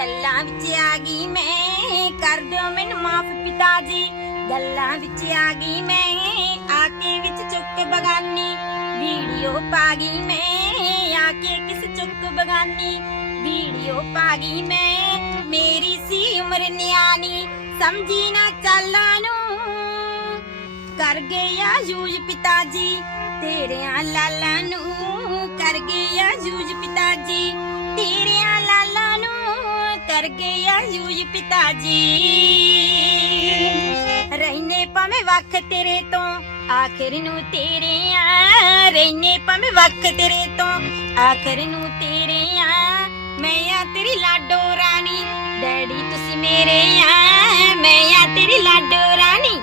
ਗੱਲਾਂ ਵਿੱਚ ਆ ਗਈ ਮੈਂ, ਕਰ ਦਿਓ ਮੈਨੂੰ ਮਾਫ ਪਿਤਾ ਜੀ ਗੱਲਾਂ ਵਿੱਚ ਆ ਗਈ ਮੈਂ ਆ ਕੇ ਵਿੱਚ ਚੁੱਕ ਬਗਾਨੀ। ਵੀਡੀਓ ਪਾ ਗਈ ਮੈਂ ਆ ਕੇ ਕਿਸ ਚੁੱਕ ਬਗਾਨੀ। ਵੀਡੀਓ ਪਾ ਗਈ ਮੈਂ, ਮੇਰੀ ਸੀ ਉਮਰ ਨਿਆਣੀ, ਸਮਝੀ ਨਾ ਚਾਲਾਂ ਨੂੰ। ਕਰ ਗਿਆ ਯੂਜ ਪਿਤਾ ਜੀ ਤੇਰਿਆਂ ਲਾਲਾਂ ਨੂੰ। ਕਰ ਗਿਆ ਯੂਜ ਨੂੰ ਕਰ ਗਿਆ ਯੂਜ ਪਿਤਾ ਜੀ ਰਹਿਨੇ ਭਾਵੇਂ ਵੱਖ ਤੇਰੇ ਤੋਂ, ਆਖਰ ਨੂੰ ਤੇਰੇ ਆ ਰਹਿਨੇ ਭਾਵੇਂ ਵੱਖ ਤੇਰੇ ਤੋਂ, ਆਖਰ ਨੂੰ ਤੇਰੇ ਆ ਮੈਂ ਆ ਤੇਰੀ ਲਾਡੋ ਰਾਣੀ, ਡੈਡੀ ਤੁਸੀਂ ਮੇਰੇ ਆ। ਮੈਂ ਆ ਤੇਰੀ ਲਾਡੋ ਰਾਣੀ,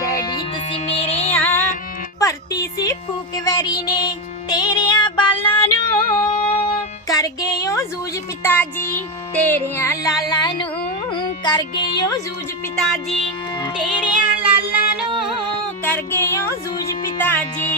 ਡੈਡੀ ਤੁਸੀਂ ਮੇਰੇ ਆ। ਭਰਤੀ ਸੀ ਫੂਕ ਵੈਰੀ ਨੇ ਤੇਰਿਆਂ ਬਾਲਾਂ ਨੂੰ, ਕਰ ਗਏ ਉਹ ਪਿਤਾ ਜੀ ਤੇਰਿਆਂ ਲਾਲਾਂ ਨੂੰ ਕਰ ਗਏ ਓ ਸੂਜ ਪਿਤਾ ਜੀ ਤੇਰਿਆਂ ਲਾਲਾਂ ਨੂੰ ਕਰ ਗਏ ਉਹ ਜੂਜ ਪਿਤਾ ਜੀ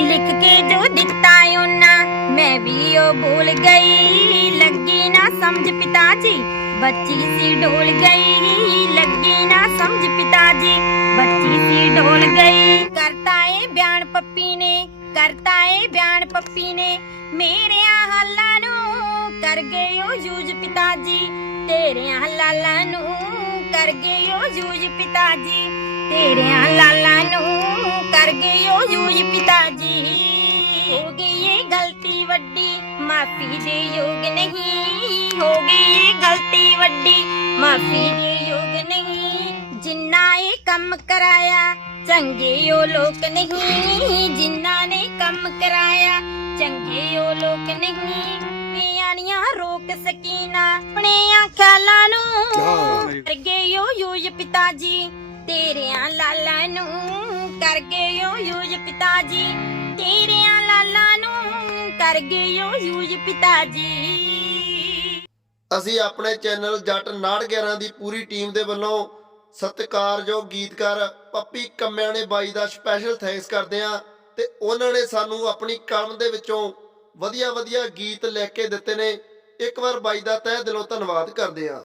ਲਿਖ ਕੇ ਜੋ ਦਿੱਤਾ ਉਹਨਾਂ ਮੈਂ ਵੀ ਉਹ ਭੁੱਲ ਗਈ। ਲੱਗੀ ਨਾ ਸਮਝ ਪਿਤਾ ਜੀ ਬੱਚੀ ਸੀ ਡੋਲ ਗਈ। ਲੱਗੀ ਨਾ ਸਮਝ ਪਿਤਾ ਜੀ ਬੱਚੀ ਸੀ ਡੋਲ ਗਈ। ਕਰਤਾ ਏ ਬਿਆਨ ਪੱਪੀ ਨੇ, ਕਰਤਾ ਏ ਬਿਆਨ ਪੱਪੀ ਨੇ। ਮੇਰਿਆਂ ਹਾਲਾਂ ਨੂੰ ਕਰ ਗਏ ਓ ਯੂਜ ਪਿਤਾ ਜੀ ਤੇਰਿਆਂ ਲਾਲਾਂ ਨੂੰ ਕਰ ਗਏ ਓ ਯੂਜ ਪਿਤਾ ਜੀ ਤੇਰਿਆਂ ਲਾਲਾਂ ਨੂੰ ਕਰ ਗਏ ਓ ਯੂਜ ਪਿਤਾ ਜੀ ਹੋ ਗਈ ਇਹ ਗਲਤੀ ਵੱਡੀ, ਮਾਫੀ ਦੇ ਯੋਗ ਨਹੀਂ। ਹੋ ਗਈ ਇਹ ਗਲਤੀ ਵੱਡੀ, ਮਾਫੀ ਦੇ ਯੋਗ ਨਹੀਂ। ਜਿੰਨਾ ਇਹ ਕੰਮ ਕਰਾਇਆ, ਚੰਗੇ ਉਹ ਲੋਕ ਨਹੀਂ। ਜਿਨ੍ਹਾਂ ਨੇ ਕੰਮ ਕਰਾਇਆ, ਚੰਗੇ ਉਹ ਲੋਕ ਨਹੀਂ। ਰੋਕ ਸਕੀਨਾ। ਆਪਣੀਆਂ ਖਿਆਲਾਂ ਨੂੰ ਕਰ ਗਏ ਉਹ ਯੂਜ ਪਿਤਾ ਜੀ ਤੇਰਿਆਂ ਲਾਲਾਂ ਨੂੰ ਕਰ ਗਏ ਉਹ ਯੂਜ ਪਿਤਾ ਜੀ ਤੇਰਿਆਂ ਲਾਲਾਂ ਨੂੰ ਕਰ ਗਏ ਉਹ ਯੂਜ ਪਿਤਾ ਜੀ ਅਸੀਂ ਆਪਣੇ ਚੈਨਲ ਜੱਟ 911 ਦੀ ਪੂਰੀ ਟੀਮ ਦੇ ਵੱਲੋਂ ਸਤਿਕਾਰਯੋਗ ਗੀਤਕਾਰ ਪੱਪੀ ਕੰਮਿਆਣੇ ਬਾਈ ਦਾ ਸਪੈਸ਼ਲ ਥੈਂਕਸ ਕਰਦੇ ਹਾਂ ਤੇ ਉਹਨਾਂ ਨੇ ਸਾਨੂੰ ਆਪਣੀ ਕਲਮ ਦੇ ਵਿੱਚੋਂ ਵਧੀਆ ਵਧੀਆ ਗੀਤ ਲਿਖ ਕੇ ਦਿੱਤੇ ਨੇ। ਇੱਕ ਵਾਰ ਬਾਈ ਦਾ ਤਹਿ ਦਿਲੋਂ ਧੰਨਵਾਦ ਕਰਦੇ ਹਾਂ।